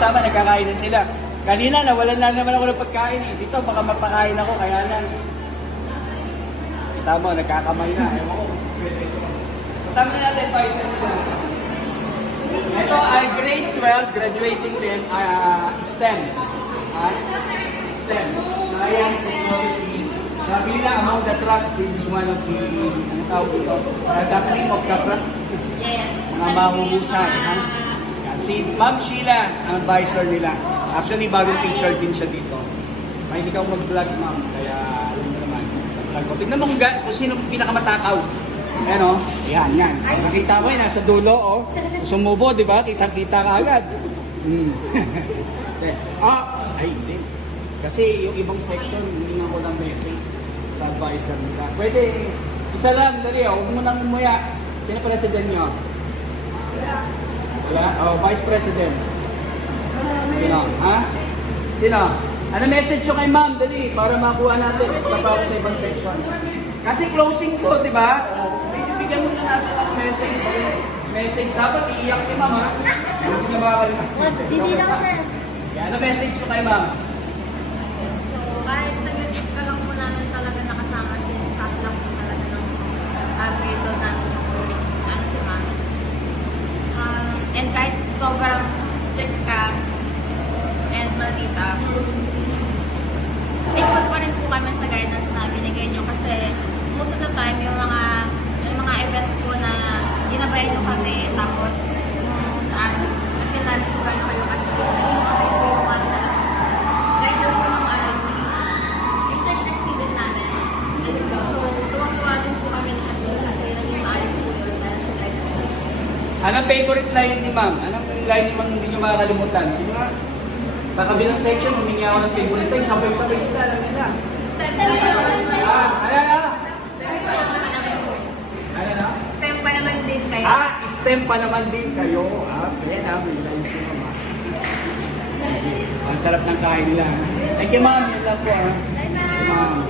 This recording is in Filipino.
tama, nagkakainan sila. Kanina, nawalan na naman ako ng pagkain eh. Dito, baka mapakain ako, kaya lang. Kita mo, nagkakamay na. Ewan ko. Tama na natin, Bison. Ito ay grade 12, graduating din, STEM. STEM. Science, Technology. Sabi nila, among the track, this is one of the, ano tawag ito? The cream of the track. Yes. Mga mahuhusay. Si Ma'am Sheila, ang advisor nila. Actually, bagong teacher din siya dito. May hindi ka mag-vlog, ma'am. Kaya, alam mo naman. Vlog ko. Tignan mo kung sino pinakamatakaw. Ayan o. Ayan, yan. Nakita mo yun, nasa dulo o. Sumubo, di ba? Kita-kita ka agad. Ay, hindi. Kasi yung ibang section, hiningan ko ng message sa advisor nila. Pwede, isa lang, dali o. Huwag mo nang umuya. Sino president nyo? Wala? Oh, Vice President. Sino? Ha? Sino? Ano message nyo kay ma'am? Dali, para makuha natin. Punta pa ako sa ibang section. Kasi closing ko, di ba? Bigyan mo na natin ang message. Message dapat, iiyak si ma'am, ha? Hindi niya makakalimutan. Hindi lang, sir. Ano message nyo kay ma'am? So, kahit sa YouTube ka lang po namin talaga nakasama sa lang po talaga ng grade na ano si ma'am. And kahit sobrang strict ka and maldita, ikot pa rin po kami sa guidance na binigay nyo kasi most of the time yung mga events po na ginabayan nyo kami tapos kung saan napilan po kayo kasi naging okay po yung mga talaga dahil yun po ng research exhibit namin. So, tuwang-tuwa din po kami kasi naging maayos po yun dahil sa guidance. Anong favorite line ni ma'am? Anong line ni ma'am hindi nyo makakalimutan? Sige nga. Sa kabilang section, humingi ako ng favorite line. Sabay-sabay sila, alam nila. Ano na? Ano na? STEM pa naman din kayo. STEM pa naman din kayo. Yan may line si ma'am. Ang sarap ng kain nila. Thank you ma'am. Yan lang po. Bye-bye. Ma'am.